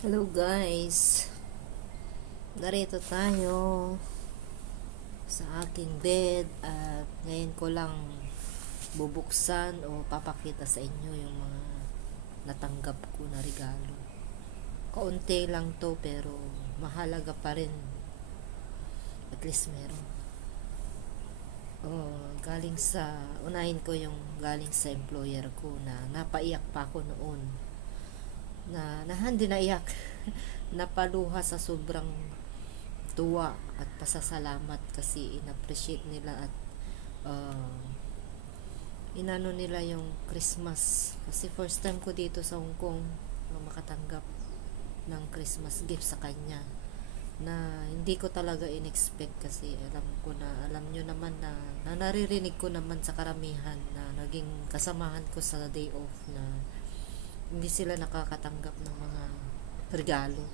Hello guys, narito tayo sa aking bed at ngayon ko lang bubuksan o papakita sa inyo yung mga natanggap ko na regalo. Kaunti lang to pero mahalaga pa rin, at least meron. Galing sa, unahin ko yung galing sa employer ko na napaiyak pa ako noon. Hindi naiyak, napaluha sa sobrang tuwa at pasasalamat kasi in-appreciate nila at uh, inano nila yung Christmas kasi first time ko dito sa Hong Kong na makatanggap ng Christmas gift sa kanya na hindi ko talaga in-expect kasi alam nyo naman na naririnig ko naman sa karamihan na naging kasamahan ko sa day off na hindi sila nakakatanggap ng mga regalo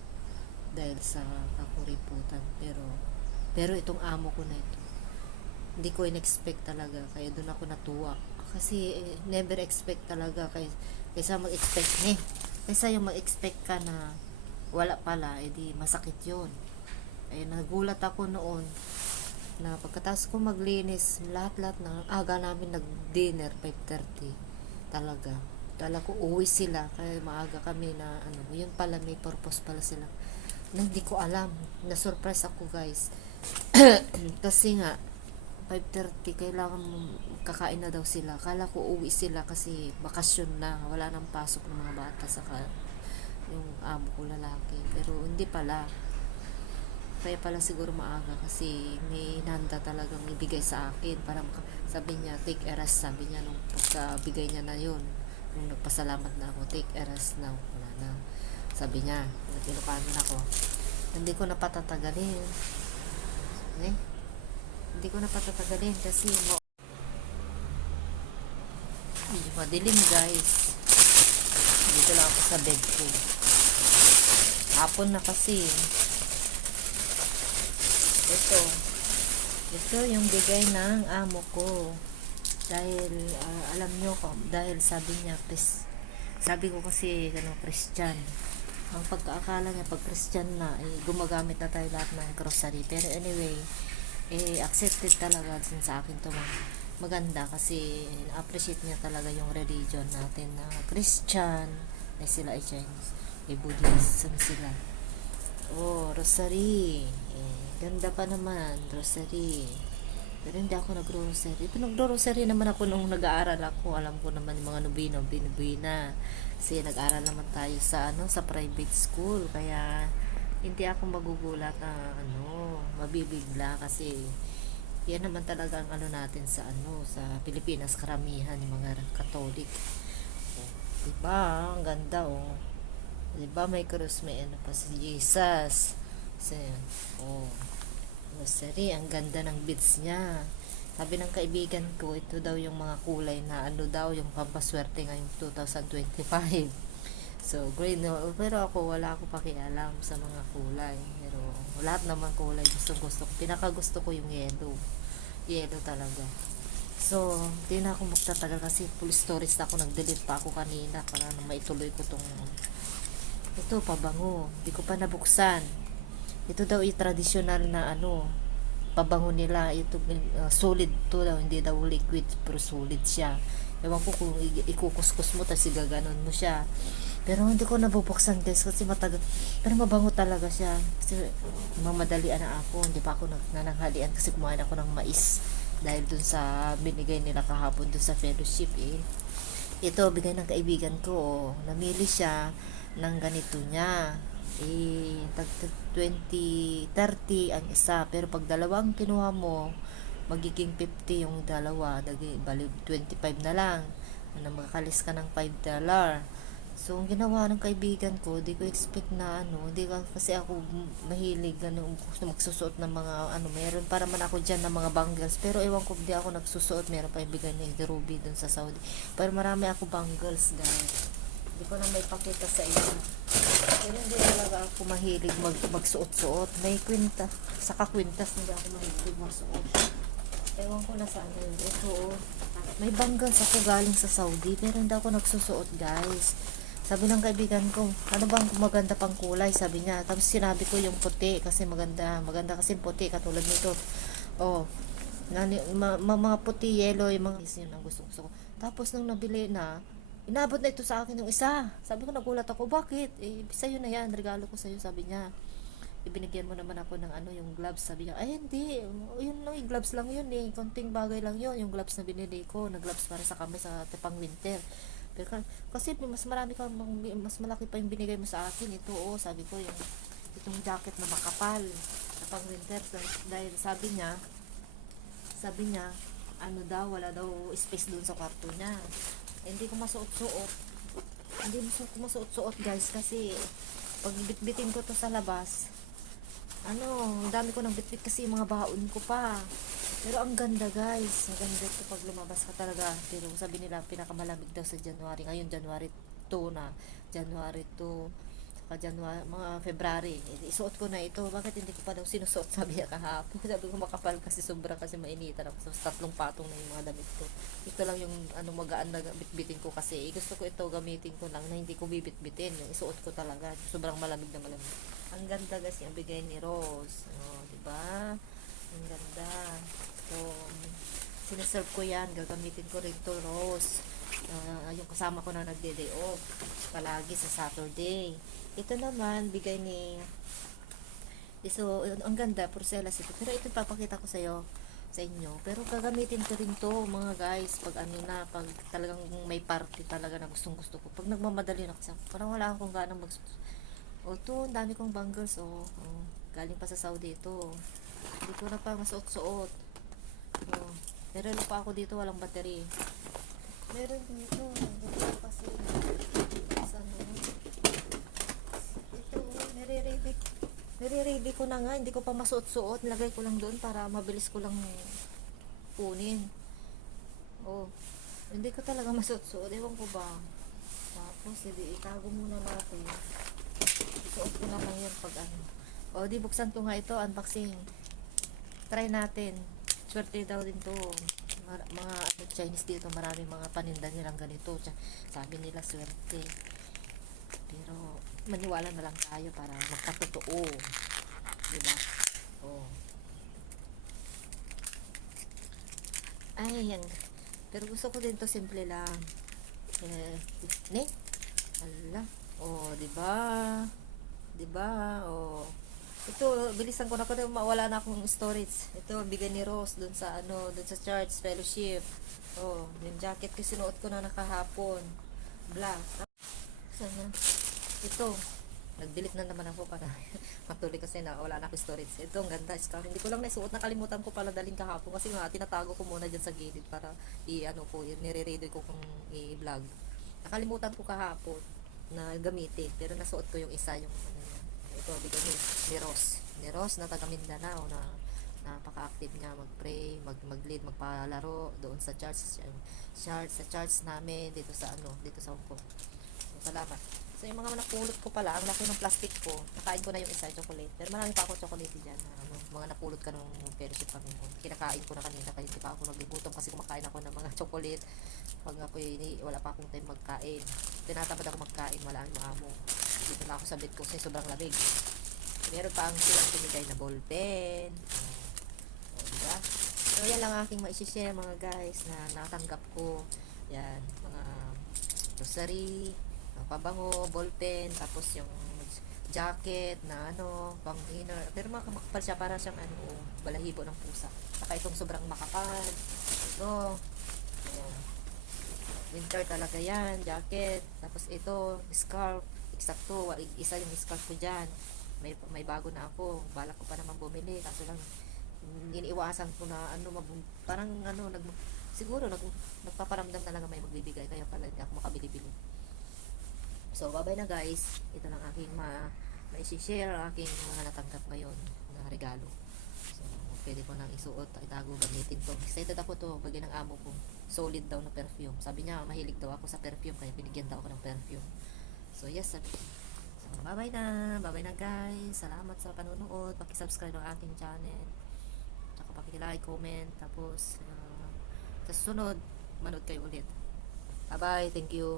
dahil sa kakuriputan, pero itong amo ko na ito hindi ko in-expect talaga kaya doon ako natuwa kasi never expect talaga kaysa mag-expect kaysa yung mag-expect ka na wala pala edi masakit yon. Ay nagulat ako noon na pagkatapos ko maglinis lahat ng aga namin nag-dinner 5:30 talaga dala ko uwi sila kaya maaga kami na yun pala may purpose pala sila na hindi ko alam. Na-surprise ako guys. Kasi nga 5:30 kailangan kakain na daw sila. Kala ko uwi sila kasi bakasyon na. Wala nang pasok ng mga bata saka yung amo ko lalaki. Pero hindi pala. Kaya pala siguro maaga kasi may nanda talagang ibigay sa akin. Parang sabi niya, take a rest. Sabi niya nung pagkabigay niya na yun. Nung nagpasalamat na ako, take a rest now. Wala na. Sabi niya, nag-Ilocano na ako. Hindi ko na patatagalin. Eh? Hindi ko na patatagalin kasi madilim guys. Dito lang ako sa bed ko. Hapon na kasi. Ito. Ito yung bigay ng amo ko. Dahil, alam nyo ko, dahil sabi niya, sabi ko kasi, Christian. Ang pagkaakala niya, pag Christian na, gumagamit na tayo lahat ng grocery. Pero anyway, accepted talaga din sa akin to maganda kasi appreciate niya talaga yung religion natin na Christian, na sila ay Chinese, Buddhist, sila. Rosary. Ganda pa naman, rosary. Pero hindi ako nag-rosary. Nag-rosary naman ako nung nag-aaral ako. Alam ko naman yung mga nubina, binubina. Kasi nag-aaral naman tayo sa sa private school. Kaya hindi ako magugulat na mabibigla kasi yan naman talaga ang natin sa sa Pilipinas, karamihan yung mga Katolik. Diba? Ang ganda Diba may cross, may pa si Jesus. Kasi, rosary, ang ganda ng beads niya. Sabi ng kaibigan ko, ito daw yung mga kulay na daw yung pampaswerte ngayong 2025. So, green. No? Pero ako, wala ako pakialam sa mga kulay. Pero, lahat naman kulay gusto ko. Pinakagusto ko yung yellow. Yellow talaga. So, hindi na ako magtatagal kasi full stories na ako. Nag-delete pa ako kanina para maituloy ko tong ito, pabango. Hindi ko pa nabuksan. Ito daw traditional na pabango nila. Ito solid to daw, hindi daw liquid pero solid siya. Ewan ko kung ikukuskus mo tapos gaganon mo siya. Pero hindi ko nabubuksan guys kasi matagal. Pero mabango talaga siya. Kasi mamadalian na ako. Hindi pa ako nananghalian kasi kumain ako ng mais. Dahil dun sa binigay nila kahapon dun sa fellowship Ito, bigay ng kaibigan ko. Namili siya ng ganito niya. Tag 20, 30 ang isa. Pero pag dalawang kinuha mo, magiging 50 yung dalawa. Bali, 25 na lang. Makakalis ka ng $5. So, ang ginawa ng kaibigan ko, di ko expect na di ka, kasi ako mahilig, gusto magsusuot ng mga, meron para man ako dyan ng mga bangles, pero ewan ko, di ako nagsusuot, meron pa ibigay ni Ruby dun sa Saudi, pero marami ako bangles, guys, di ko na may pakita sa inyo, pero hindi talaga ako mahilig magsuot-suot, may kwinta, saka kwintas, hindi ako mahilig magsuot, ewan ko na saan yun, ito, may bangles ako galing sa Saudi, pero hindi ako nagsusuot, guys. Sabi ng kaibigan ko, ano bang maganda pang kulay? Sabi niya. Tapos sinabi ko yung puti kasi maganda. Maganda kasi puti katulad nito. Oh, mga puti, yellow, yung mga yun ang gusto ko. Tapos nung nabili na, inabot na ito sa akin yung isa. Sabi ko, nagulat ako, bakit? Eh, sa'yo na yan, regalo ko sa'yo, sabi niya. Ibinigyan mo naman ako ng ano, yung gloves, sabi niya. Ay, hindi, yun lang, yung gloves lang yun eh. Konting bagay lang yun, yung gloves na binili ko, na gloves para sa kami sa tepang winter. Pero kasi mas marami ka, mas malaki pa yung binigay mo sa akin. Ito, oh, sabi ko, yung itong jacket na makapal, na pang winter. Dahil sabi niya, ano daw, wala daw space dun sa kwarto niya. Hindi ko masuot-suot. Hindi ko masuot-suot guys kasi pag bitbitin ko to sa labas, ano, dami ko nang bitbit kasi yung mga baon ko pa. Pero ang ganda guys, ang ganda ito pag lumabas ka talaga. Pero sabi nila pinakamalamig daw sa January. Ngayon January 2 na. January 2 saka January, mga February. Isuot ko na ito. Bakit hindi ko pa daw sinusuot? Sabi niya kahapon. Sabi ko makapal kasi sobra kasi mainitan ako. So, 3 patong na yung mga damit ko. Ito lang yung ano magaan na bitbitin ko kasi gusto ko ito gamitin ko lang na hindi ko bibitbitin. Yung isuot ko talaga. Sobrang malamig na malamig. Ang ganda kasi ang bigay ni Rose. Oh, di ba? Ang ganda. So, sineserve ko yan. Gagamitin ko rin to Rose. Yung kasama ko na nagde-day off. Palagi sa Saturday. Ito naman, bigay ni... So, ang ganda, porcelas ito. Pero ito papakita ko sa inyo. Pero gagamitin ko rin to mga guys. Pag ano na, pag talagang may party talaga na gustong gusto ko. Pag nagmamadali na kasi, parang wala akong ganang o to, ang dami kong bangles, galing pa sa Saudi ito. Hindi ko na pa masuot-suot. Meron pa ako dito, walang battery. Meron dito, kasi sa ano, ito, nire-ready ko na nga, hindi ko pa masuot-suot, nilagay ko lang doon para mabilis ko lang kunin. Oh, hindi ko talaga masuot-suot, ewan ko ba. Tapos, hindi, itago muna natin. Suot ko na lang yan pag ano. O, di buksan ko nga ito, unboxing. Try natin. Swerte daw din to. Mga ano, Chinese dito, maraming mga paninda nilang ganito. Sabi nila swerte. Pero, maniwala na lang tayo para magkatotoo. Diba? Oh. Ay, yan. Pero gusto ko din to simple lang. Ne? Ala. Oh, diba? Diba? Oh. Ito, bilisan ko na kasi mawala na akong storage. Ito, bigay ni Rose dun sa ano, dun sa church fellowship. Oh, yung jacket ko sinuot ko na nakahapon. Black. Sana. Ito, nag-delete na naman ako para matuloy kasi na wala na akong storage. Ito, ang ganda. Scar. Hindi ko lang naisuot. Nakalimutan ko pala daling kahapon kasi nga tinatago ko muna dyan sa gilid para i-ano ko, nire-ready ko kung i-vlog. Nakalimutan ko kahapon na gamitin. Pero nasuot ko yung isa, yung ano, ito, bigyan ni Ross. Ni Ross na taga Mindanao na napaka-active niya mag-pray, mag-lead, magpalaro doon sa church namin dito sa ano, dito sa Hong Kong. So, salamat. So, yung mga napulot ko pala, ang laki ng plastic ko, nakain ko na yung isa, chocolate. Pero marami pa ako chocolate dyan. Ano, mga napulot ka nung fellowship kami. Kinakain ko na kanina, kaya hindi pa ako nagligutom kasi kumakain ako ng mga chocolate. Pag ako wala pa akong time magkain. Tinatamad ako magkain, wala ang mga amo. Dito na ako sa bed ko kasi sobrang lamig. Meron pa ang silang pinigay na ballpen. Diba? So, yan lang aking ma-share mga guys na natanggap ko. Yan, mga rosary, pabango, ballpen, tapos yung jacket na ano, pang inner. Pero makapal siya para siyang ano, balahibo ng pusa. Saka itong sobrang makapal. Ito, winter talaga yan, jacket. Tapos ito, scarf. Eksakto, isa yung scarf ko dyan. May bago na ako. Balak ko pa naman bumili. Kaso lang, iniiwasan ko na ano, parang ano, siguro nagpaparamdam talaga may magbibigay. Kaya pala hindi ako makabili-bili. So, bye-bye na guys. Ito lang aking ma-share ang aking mga natanggap ngayon na regalo. So, pwede ko nang isuot, itago, gamitin to. Excited ako to, bagay ng amo ko. Solid daw na perfume. Sabi niya, mahilig daw ako sa perfume, kaya binigyan daw ako ng perfume. So, yes, sabi. So, bye-bye na. Bye-bye na guys. Salamat sa panonood. Paki-subscribe ng aking channel. Tsaka paki-like, comment. Tapos, sa susunod, manood kayo ulit. Bye-bye. Thank you.